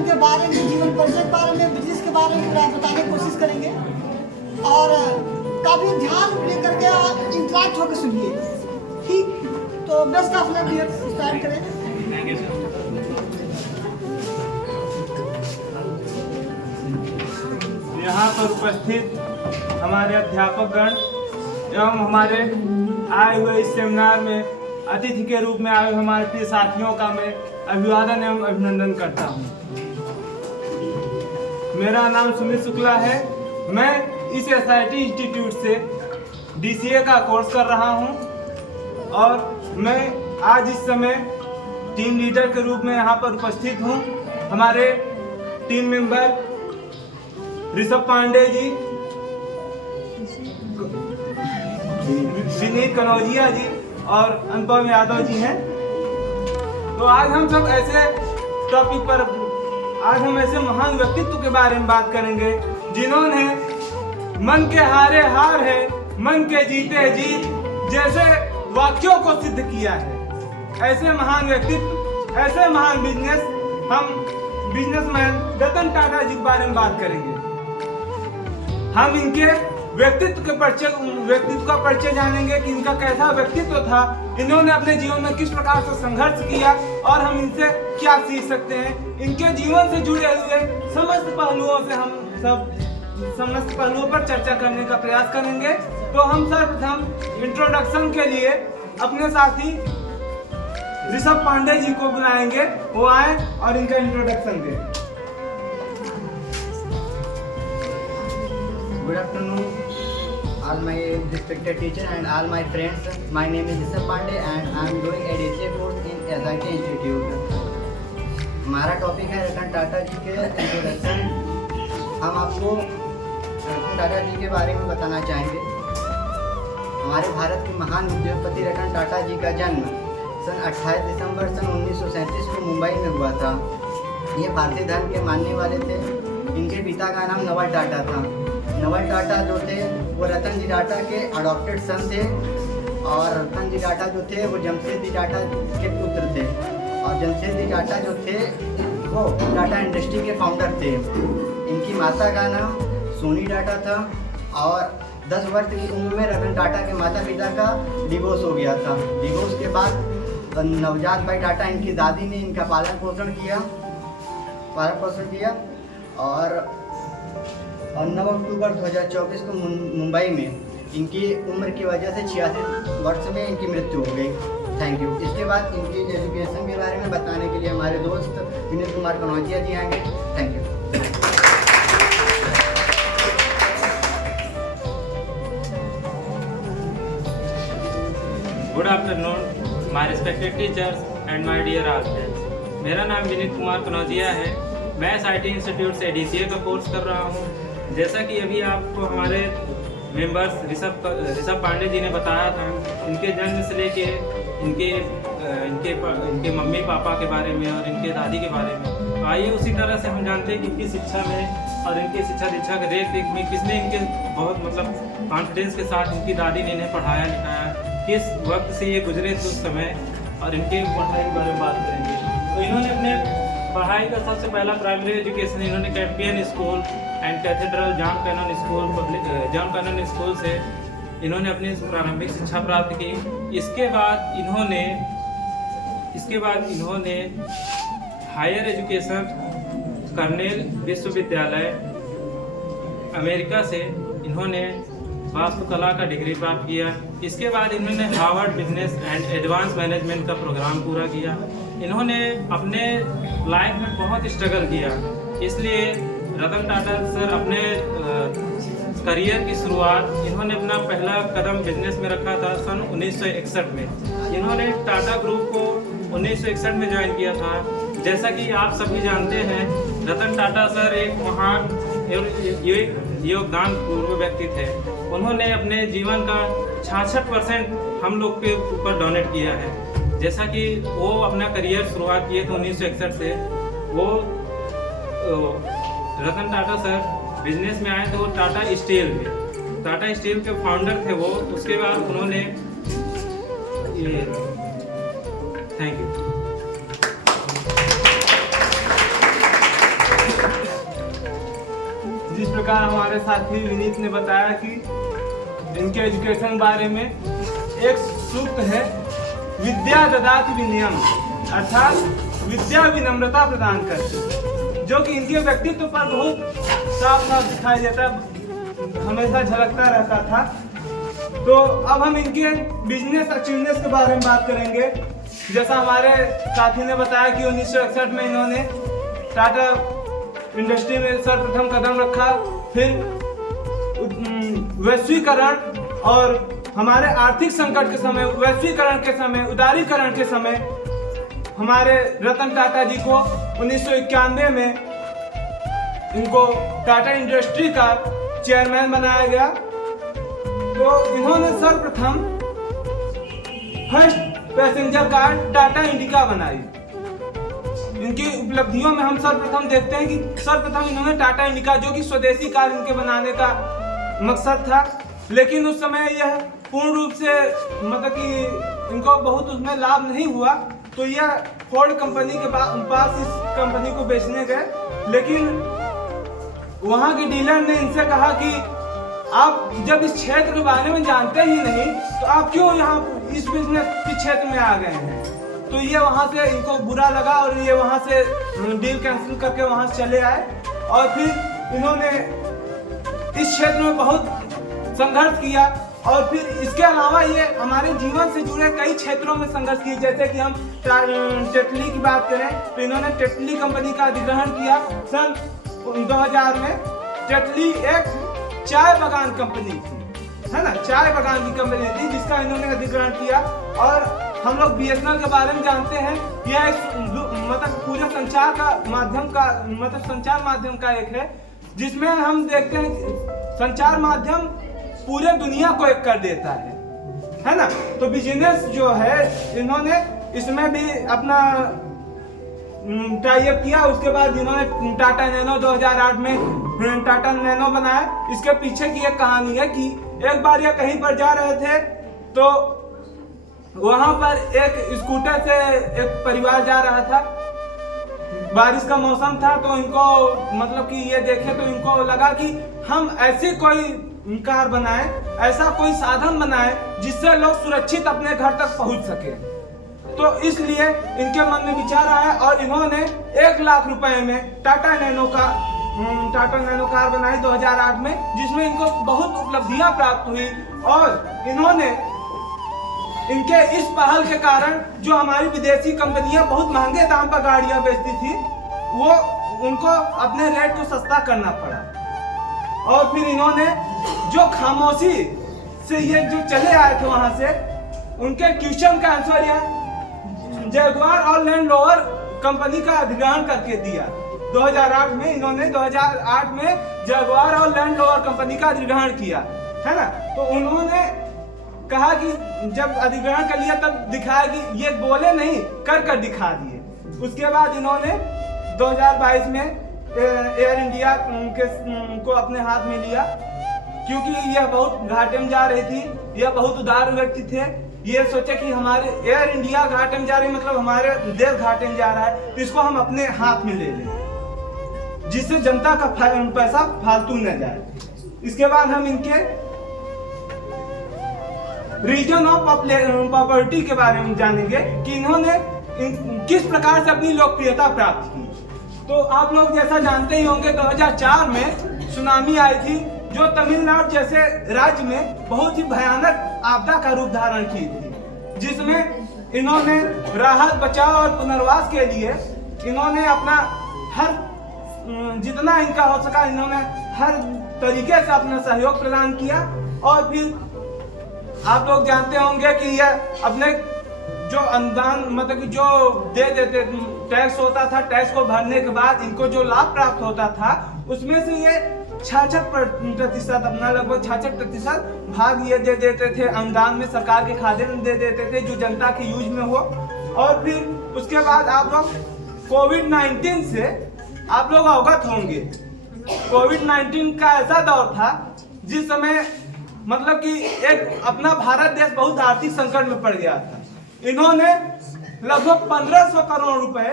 उनके बारे में, जीवन परिचय के बारे में, बिजनेस के बारे में बताने की कोशिश करेंगे और काफ़ी ध्यान लेकर के आप इंटरेक्ट होकर सुनिए। ठीक, तो best of luck dear, start करें। Thank you sir. यहाँ पर उपस्थित हमारे अध्यापकगण एवं हमारे आए हुए इस सेमिनार में अतिथि के रूप में आए हुए हमारे प्रिय साथियों का मैं अभिवादन एवं अभिनंदन करता हूँ। मेरा नाम सुमित शुक्ला है। मैं इस SIT इंस्टीट्यूट से DCA का कोर्स कर रहा हूँ और मैं आज इस समय टीम लीडर के रूप में यहाँ पर उपस्थित हूँ। हमारे टीम मेंबर ऋषभ पांडे जी, विनीत कनौजिया जी और अनुपम यादव जी हैं। तो आज हम सब ऐसे टॉपिक पर, आज हम ऐसे महान व्यक्तित्व के बारे में बात करेंगे जिन्होंने मन के हारे हार है, मन के जीते जीत जैसे वाक्यों को सिद्ध किया है। ऐसे महान व्यक्तित्व, ऐसे महान बिजनेसमैन रतन टाटा जी के बारे में बात करेंगे। हम इनके व्यक्तित्व का परिचय जानेंगे कि इनका कैसा व्यक्तित्व था, इन्होंने अपने जीवन में किस प्रकार से संघर्ष किया और हम इनसे क्या सीख सकते हैं। इनके जीवन से जुड़े हुए समस्त पहलुओं से हम सब समस्त पहलुओं पर चर्चा करने का प्रयास करेंगे। तो हम सर्वप्रथम इंट्रोडक्शन के लिए अपने साथी ऋषभ पांडे जी को बुलाएंगे, वो आए और इनका इंट्रोडक्शन दें। Good afternoon, all my respected teacher and all my friends. My name is Rishabh Pandey and I am doing a DCA course in SIT Institute. हमारा टॉपिक है रतन टाटा जी के इंट्रोडक्शन। हम आपको रतन टाटा जी के बारे में बताना चाहेंगे। हमारे भारत के महान उद्योगपति रतन टाटा जी का जन्म सन 28 दिसंबर सन 1937 को मुंबई में हुआ था। ये भारतीय धर्म के मानने वाले थे। इनके पिता का नाम नवल टाटा था। नवल टाटा जो थे वो रतन जी टाटा के अडॉप्टेड सन थे और रतन जी टाटा जो थे वो जमशेद जी टाटा के पुत्र थे और जमशेद जी टाटा जो थे वो टाटा इंडस्ट्री के फाउंडर थे। इनकी माता का नाम सोनी टाटा था और 10 वर्ष की उम्र में रतन टाटा के माता पिता का डिवोर्स हो गया था। डिवोर्स के बाद नवजात भाई टाटा, इनकी दादी ने इनका पालन पोषण किया और 9 अक्टूबर 2024 को मुंबई में इनकी उम्र की वजह से 86 वर्ष में इनकी मृत्यु हो गई। Thank you. इसके बाद इनकी एजुकेशन के बारे में बताने के लिए हमारे दोस्त विनीत कुमार कनौजिया जी आएंगे। Thank you. Good afternoon my respected teachers and my dear all friends. मेरा नाम विनीत कुमार कनौजिया है। मैं SIT इंस्टीट्यूट से DCA का कोर्स कर रहा हूँ। जैसा कि अभी आपको हमारे मेंबर्स ऋषभ पांडे जी ने बताया था, इनके जन्म से लेके इनके मम्मी पापा के बारे में और इनके दादी के बारे में। तो आइए उसी तरह से हम जानते हैं कि इनकी शिक्षा में और इनकी शिक्षा दीक्षा के रेख देख में किसने इनके बहुत कॉन्फिडेंस के साथ इनकी दादी ने इन्हें पढ़ाया लिखाया, किस वक्त से ये गुजरे थे उस समय, और इनके पढ़ाई के बारे में बात करेंगे। तो इन्होंने अपने पढ़ाई का सबसे पहला प्राइमरी एजुकेशन इन्होंने Campion school and Cathedral John Connon school से इन्होंने अपनी प्रारंभिक शिक्षा प्राप्त की। इसके बाद इन्होंने हायर एजुकेशन कर्नेल विश्वविद्यालय अमेरिका से इन्होंने वास्तुकला का डिग्री प्राप्त किया। इसके बाद इन्होंने Harvard business and advance management का प्रोग्राम पूरा किया। इन्होंने अपने लाइफ में बहुत स्ट्रगल किया, इसलिए रतन टाटा सर अपने करियर की शुरुआत इन्होंने अपना पहला कदम बिजनेस में रखा था सन 1961 में। इन्होंने टाटा ग्रुप को 1961 में ज्वाइन किया था। जैसा कि आप सभी जानते हैं, रतन टाटा सर एक महान योगदान पूर्व व्यक्ति थे। उन्होंने अपने जीवन का 66% हम लोग के ऊपर डोनेट किया है। जैसा कि वो अपना करियर शुरुआत किए थे 1961 से। वो रतन टाटा सर बिजनेस में आए थे, वो टाटा स्टील के फाउंडर थे वो। उसके बाद उन्होंने थैंक यू। प्रकार हमारे साथी विनीत ने बताया कि इनके एजुकेशन बारे में एक सूक्त है, विद्या ददाति विनयम, अर्थात विद्या विनम्रता प्रदान करती, जो कि इनके व्यक्तित्व पर बहुत साफ साफ दिखाई देता, हमेशा झलकता रहता था। तो अब हम इनके बिजनेस अचीवनेस के बारे में बात करेंगे। जैसा हमारे साथी ने बताया कि 1961 में इन्होंने टाटा इंडस्ट्री में सर्वप्रथम कदम रखा, फिर वैश्वीकरण और हमारे आर्थिक संकट के समय, वैश्वीकरण के समय, उदारीकरण के समय हमारे रतन टाटा जी को 1991 में इनको टाटा इंडस्ट्री का चेयरमैन बनाया गया। तो इन्होंने सर्वप्रथम first passenger car Tata indica बनाई। इनकी उपलब्धियों में हम सर्वप्रथम देखते हैं कि सर्वप्रथम इन्होंने टाटा इंडिका, जो कि स्वदेशी कार इनके बनाने का मकसद था, लेकिन उस समय यह पूर्ण रूप से मतलब कि इनको बहुत उसमें लाभ नहीं हुआ, तो यह फोर्ड कंपनी के पास इस कंपनी को बेचने गए। लेकिन वहाँ के डीलर ने इनसे कहा कि आप जब इस क्षेत्र के बारे में जानते ही नहीं तो आप क्यों यहाँ इस बिजनेस के क्षेत्र में आ गए हैं। तो ये वहाँ से इनको बुरा लगा और ये वहाँ से डील कैंसिल करके वहाँ से चले आए। और फिर इन्होंने इस क्षेत्र में बहुत संघर्ष किया। और फिर इसके अलावा ये हमारे जीवन से जुड़े कई क्षेत्रों में संघर्ष किए। जैसे कि हम टेटली की बात करें तो इन्होंने टेटली कंपनी का अधिग्रहण किया सन 2000 में। टेटली एक चाय बागान कंपनी थी, है ना, चाय बागान की कंपनी थी जिसका इन्होंने अधिग्रहण किया। और हम लोग BSNL के बारे में जानते हैं, यह एक मतलब पूरे संचार का माध्यम का मतलब संचार माध्यम का एक है, जिसमें हम देखते हैं संचार माध्यम पूरे दुनिया को एक कर देता है ना। तो बिजनेस जो है इन्होंने इसमें भी अपना टाई अप किया। उसके बाद इन्होंने टाटा नैनो 2008 में टाटा नैनो बनाया। इसके पीछे की एक कहानी है कि एक बार ये कहीं पर जा रहे थे तो वहां पर एक स्कूटर से एक परिवार जा रहा था। बारिश का मौसम था तो इनको मतलब कि ये देखे तो इनको लगा कि हम ऐसी कोई कार बनाए, ऐसा कोई साधन बनाए जिससे लोग सुरक्षित अपने घर तक पहुंच सके। तो इसलिए इनके मन में विचार आया और इन्होंने 1 लाख रुपए में टाटा नैनो कार बनाई 2008 में, जिसमें इनको बहुत उपलब्धियां प्राप्त हुई। और इन्होंने इनके इस पहल के कारण जो हमारी विदेशी कंपनियां बहुत महंगे दाम पर गाड़ियां बेचती थी, वो उनको अपने रेट को सस्ता करना पड़ा। और फिर इन्होंने जो खामोशी से ये जो चले आए थे वहां से, उनके क्वेश्चन का आंसर यह जगुआर और लैंड रोवर कंपनी का अधिग्रहण करके दिया 2008 में। इन्होंने 2008 में जगुआर और लैंड रोवर कंपनी का अधिग्रहण किया, है ना। तो उन्होंने कहा कि जब अधिग्रहण कर लिया तब दिखाया कि ये बोले नहीं कर दिखा दिए। उसके बाद इन्होंने 2022 में एयर इंडिया को अपने हाथ में लिया, क्योंकि यह बहुत घाटे में जा रही थी। यह बहुत उदार व्यक्ति थे। ये सोचे कि हमारे एयर इंडिया घाटे में जा रही, मतलब हमारे देश घाटे में जा रहा है, तो इसको हम अपने हाथ में ले लें जिससे जनता का पैसा फालतू न जाए। इसके बाद हम इनके रीजन ऑफ पॉपुलैरिटी के बारे में जानेंगे कि इन्होंने किस प्रकार से अपनी लोकप्रियता प्राप्त की। तो आप लोग जैसा जानते ही होंगे 2004 में सुनामी आई थी, जो तमिलनाडु जैसे राज्य में बहुत ही भयानक आपदा का रूप धारण की थी, जिसमें इन्होंने राहत बचाव और पुनर्वास के लिए इन्होंने अपना हर जितना इनका हो सका इन्होंने हर तरीके से अपना सहयोग प्रदान किया। और फिर आप लोग जानते होंगे कि यह अपने जो अनुदान मतलब कि जो दे देते टैक्स होता था, टैक्स को भरने के बाद इनको जो लाभ प्राप्त होता था उसमें से ये 66% अपना लगभग 66% भाग ये दे देते थे अनुदान में, सरकार के खाते में दे देते थे जो जनता के यूज में हो। और फिर उसके बाद आप लोग कोविड-19 से आप लोग अवगत होंगे। कोविड-19 का ऐसा दौर था जिस समय मतलब कि एक अपना भारत देश बहुत आर्थिक संकट में पड़ गया था। इन्होंने लगभग 1500 करोड़ रुपए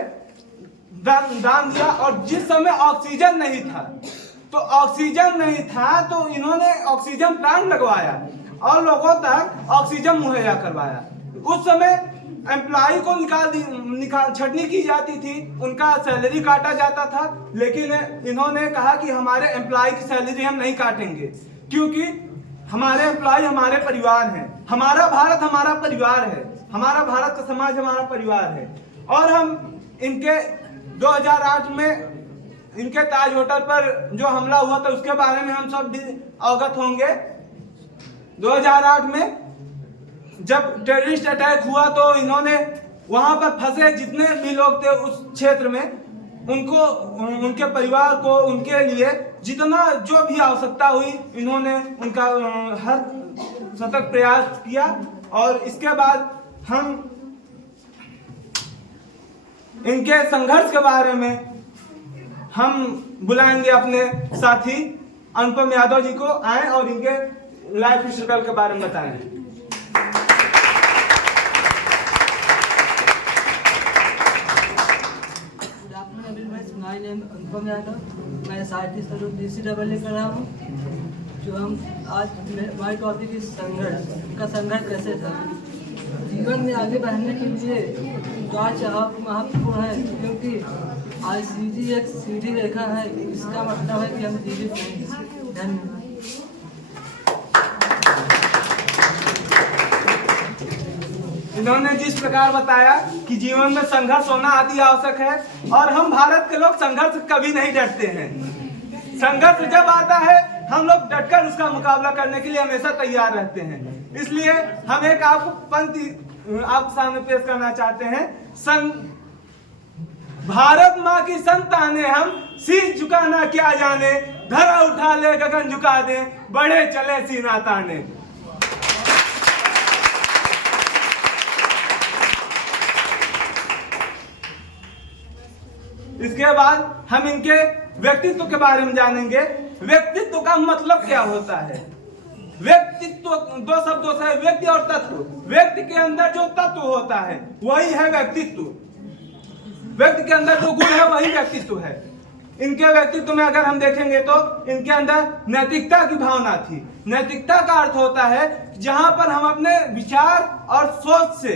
दान दिया। और जिस समय ऑक्सीजन नहीं था तो तो ऑक्सीजन नहीं था, तो इन्होंने ऑक्सीजन प्लांट लगवाया और लोगों तक ऑक्सीजन मुहैया करवाया। उस समय एम्प्लॉय को निकाल छटनी की जाती थी, उनका सैलरी काटा जाता था, लेकिन इन्होंने कहा कि हमारे एम्प्लॉय की सैलरी हम नहीं काटेंगे, क्योंकि हमारे एम्प्लॉय हमारे परिवार हैं, हमारा भारत हमारा परिवार है, हमारा भारत का समाज हमारा परिवार है। और हम इनके 2008 में इनके ताज होटल पर जो हमला हुआ था उसके बारे में हम सब भी अवगत होंगे। 2008 में जब टेररिस्ट अटैक हुआ तो इन्होंने वहां पर फंसे जितने भी लोग थे उस क्षेत्र में, उनको, उनके परिवार को, उनके लिए जितना जो भी आवश्यकता हुई इन्होंने उनका हर सतत प्रयास किया। और इसके बाद हम इनके संघर्ष के बारे में हम बुलाएंगे अपने साथी अनुपम यादव जी को, आए और इनके लाइफ स्ट्रगल के बारे में बताएं। माय नेम अनुपम यादव, मैं SRT सलूट DCEE कर रहा हूँ। जो हम आज हमारी टॉपिक इस संघर्ष, उनका संघर्ष कैसे था। जीवन में आगे बढ़ने के लिए उतार चढ़ाव महत्वपूर्ण है, क्योंकि आज सीधी एक सीधी रेखा है, इसका मतलब है कि हम जीवित नहीं। धन्यवाद। इन्होंने जिस प्रकार बताया कि जीवन में संघर्ष होना अति आवश्यक है, और हम भारत के लोग संघर्ष कभी नहीं डरते हैं। संघर्ष जब आता है हम लोग डटकर उसका मुकाबला करने के लिए हमेशा तैयार रहते हैं। इसलिए हम एक आपको पंक्ति आपके सामने पेश करना चाहते हैं। भारत माँ की संतानें हम, शीश झुकाना क्या जाने, धरा उठा ले गगन झुका दे, बड़े चले सीना ताने। इसके बाद हम इनके व्यक्तित्व के बारे में जानेंगे। व्यक्तित्व का मतलब क्या होता है। व्यक्तित्व दो शब्दों से, व्यक्ति और तत्व। व्यक्ति के अंदर जो तत्व होता है वही है व्यक्तित्व। व्यक्ति के अंदर जो गुण है वही व्यक्तित्व है। इनके व्यक्तित्व में अगर हम देखेंगे तो इनके अंदर नैतिकता की भावना थी। नैतिकता का अर्थ होता है जहां पर हम अपने विचार और सोच से,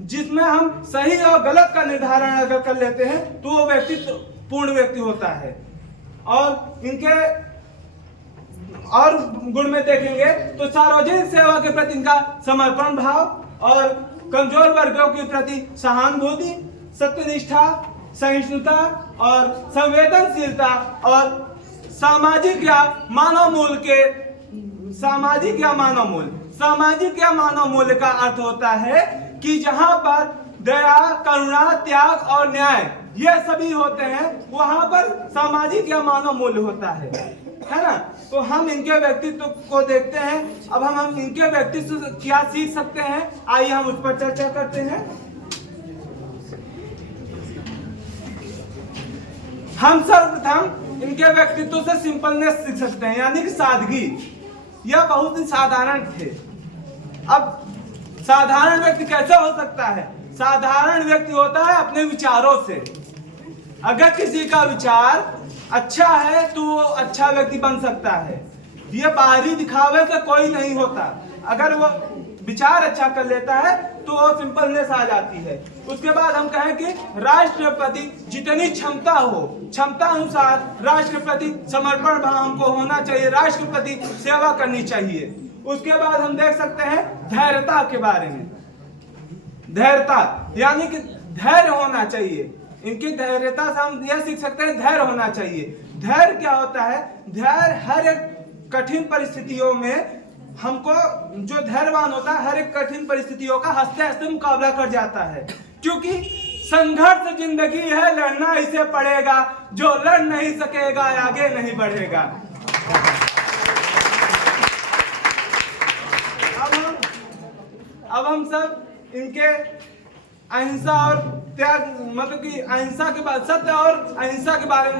जिसमें हम सही और गलत का निर्धारण अगर कर लेते हैं तो वो व्यक्तित्व पूर्ण व्यक्ति होता है। और इनके और गुण में देखेंगे तो सार्वजनिक सेवा के प्रति इनका समर्पण भाव और कमजोर वर्गों के प्रति सहानुभूति, सत्यनिष्ठा, सहिष्णुता और संवेदनशीलता और सामाजिक या मानव मूल्य का अर्थ होता है कि जहां पर दया, करुणा, त्याग और न्याय ये सभी होते हैं, वहां पर सामाजिक या मानव मूल्य होता है ना। तो हम इनके व्यक्तित्व को देखते हैं। अब हम इनके व्यक्तित्व से क्या सीख सकते हैं, आइए हम उस पर चर्चा करते हैं। हम सर्वप्रथम इनके व्यक्तित्व से सिंपलनेस सीख सकते हैं, यानी कि सादगी। यह बहुत ही साधारण थे। अब साधारण व्यक्ति कैसे हो सकता है। साधारण व्यक्ति होता है अपने विचारों से। अगर किसी का विचार अच्छा है तो वो अच्छा व्यक्ति बन सकता है। ये बाहरी दिखावे से कोई नहीं होता। अगर वो विचार अच्छा कर लेता है तो वो सिंपलनेस आ जाती है। उसके बाद हम कहें कि राष्ट्रपति जितनी क्षमता हो, क्षमता अनुसार राष्ट्रपति समर्पण भाव हमको होना चाहिए, राष्ट्रपति सेवा करनी चाहिए। उसके बाद हम देख सकते हैं धैर्यता के बारे में। धैर्यता यानी कि धैर्य होना चाहिए। इनकी धैर्यता से हम यह सीख सकते हैं धैर्य होना चाहिए। धैर्य क्या होता है। धैर्य हर एक कठिन परिस्थितियों में हमको, जो धैर्यवान होता है हर एक कठिन परिस्थितियों का हंसते हंसते मुकाबला कर जाता है, क्योंकि संघर्ष जिंदगी है, लड़ना इसे पड़ेगा, जो लड़ नहीं सकेगा आगे नहीं बढ़ेगा। अब हम सब इनके अहिंसा और त्याग, मतलब कि अहिंसा के बाद सत्य और अहिंसा के बारे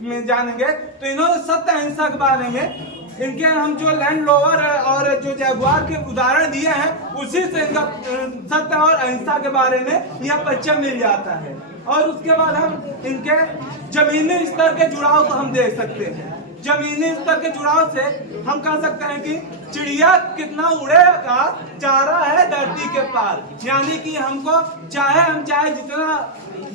में जानेंगे। तो इन्होंने सत्य अहिंसा के बारे में इनके हम जो लैंड रोवर और जो जगुआर के उदाहरण दिए हैं उसी से इनका सत्य और अहिंसा के बारे में यह परिचय मिल जाता है। और उसके बाद हम इनके जमीनी स्तर के जुड़ाव को हम देख सकते हैं। जमीनी स्तर के जुड़ाव से हम कह सकते हैं कि चिड़िया कितना उड़ेगा चारा है धरती के पार। यानी कि हमको चाहे जितना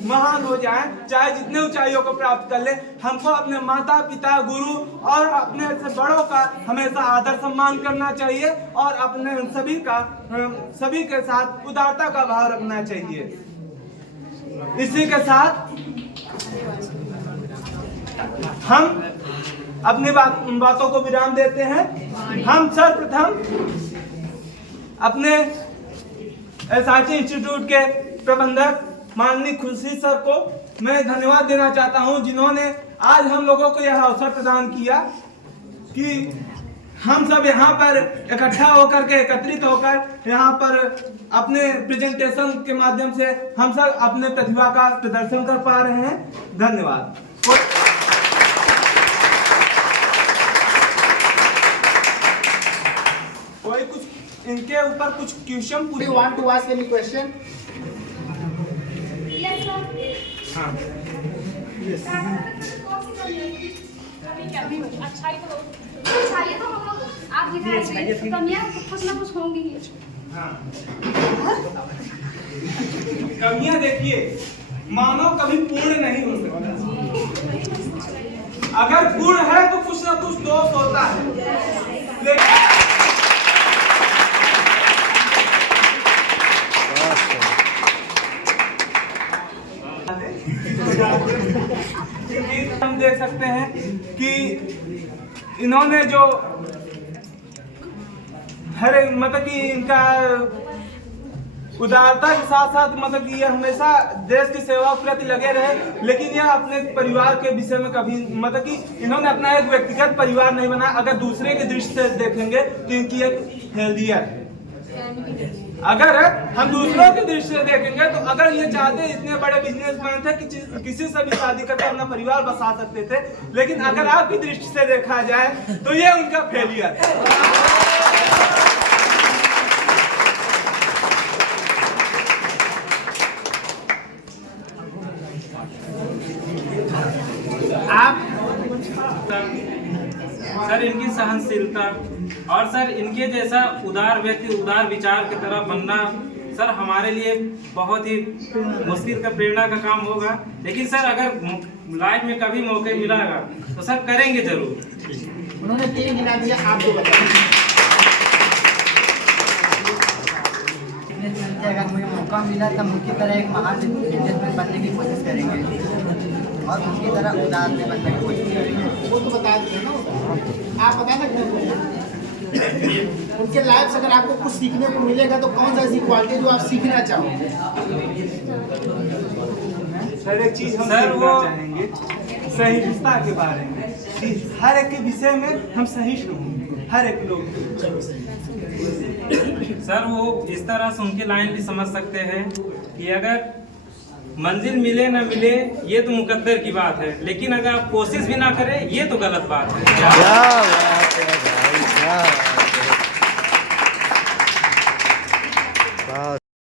महान हो जाए, चाहे जितने ऊंचाइयों को प्राप्त कर ले, हमको अपने माता पिता गुरु और अपने से बड़ों का हमेशा आदर सम्मान करना चाहिए और अपने सभी के साथ उदारता का भाव रखना चाहिए। इसी के साथ हम अपनी बातों को विराम देते हैं। हम सर्वप्रथम अपने SRT इंस्टीट्यूट के प्रबंधक माननीय खुर्शीद सर को मैं धन्यवाद देना चाहता हूं, जिन्होंने आज हम लोगों को यह अवसर प्रदान किया कि हम सब यहाँ पर एकत्रित होकर यहाँ पर अपने प्रेजेंटेशन के माध्यम से हम सब अपने प्रतिभा का प्रदर्शन कर पा रहे हैं। धन्यवाद। कोई कुछ इनके ऊपर कुछ क्वेश्चन पूछ want to ask any question? हाँ अच्छाई तो हम लोग आप दिखा रहे हैं, कमियां कुछ ना कुछ होंगी ही। कमियां देखिए, मानव कभी पूर्ण नहीं हो सकता। अगर पूर्ण है तो कुछ ना कुछ दोष होता है। हम देख सकते हैं कि इन्होंने जो हर मतलब कि इनका उदारता के साथ साथ मतलब कि ये हमेशा देश की सेवा के प्रति लगे रहे, लेकिन यह अपने परिवार के विषय में कभी मतलब कि इन्होंने अपना एक व्यक्तिगत परिवार नहीं बनाया। अगर दूसरे के दृष्टि से देखेंगे तो इनकी एक फेलियर है। अगर हम दूसरों की दृष्टि से देखेंगे तो अगर ये चाहते इतने बड़े बिजनेसमैन थे कि किसी से भी शादी करके अपना परिवार बसा सकते थे, लेकिन अगर आपकी दृष्टि से देखा जाए तो ये उनका फेलियर है। सर इनकी सहनशीलता और सर इनके जैसा उदार व्यक्ति, उदार विचार की तरफ बनना सर हमारे लिए बहुत ही मुश्किल का प्रेरणा का काम होगा। लेकिन सर अगर लाइफ में कभी मौके मिलेगा तो सर करेंगे जरूर। उन्होंने 3 गिना दिया, आप 2 बताइए। अगर मुझे मौका मिला तो उनकी तरह एक महान बिजनेसमैन बनने की कोशिश करेंगे और उनकी तरह उदार भी बनने की कोशिश करेंगे। वो तो बता दिए ना, आप बता सकते हैं उनके लाइफ से अगर आपको कुछ सीखने को मिलेगा तो कौन सा ऐसी क्वालिटी जो आप सीखना चाहोगे? सर एक चीज हम सर सीखना चाहेंगे सहिष्णुता के बारे में, कि हर एक के विषय में हम सहिष्णु हों, हर एक लोग। सर वो इस तरह से उनकी लाइन भी समझ सकते हैं कि अगर मंजिल मिले ना मिले ये तो मुकद्दर की बात है, लेकिन अगर आप कोशिश भी ना करें ये तो गलत बात है। क्या बात है भाई, क्या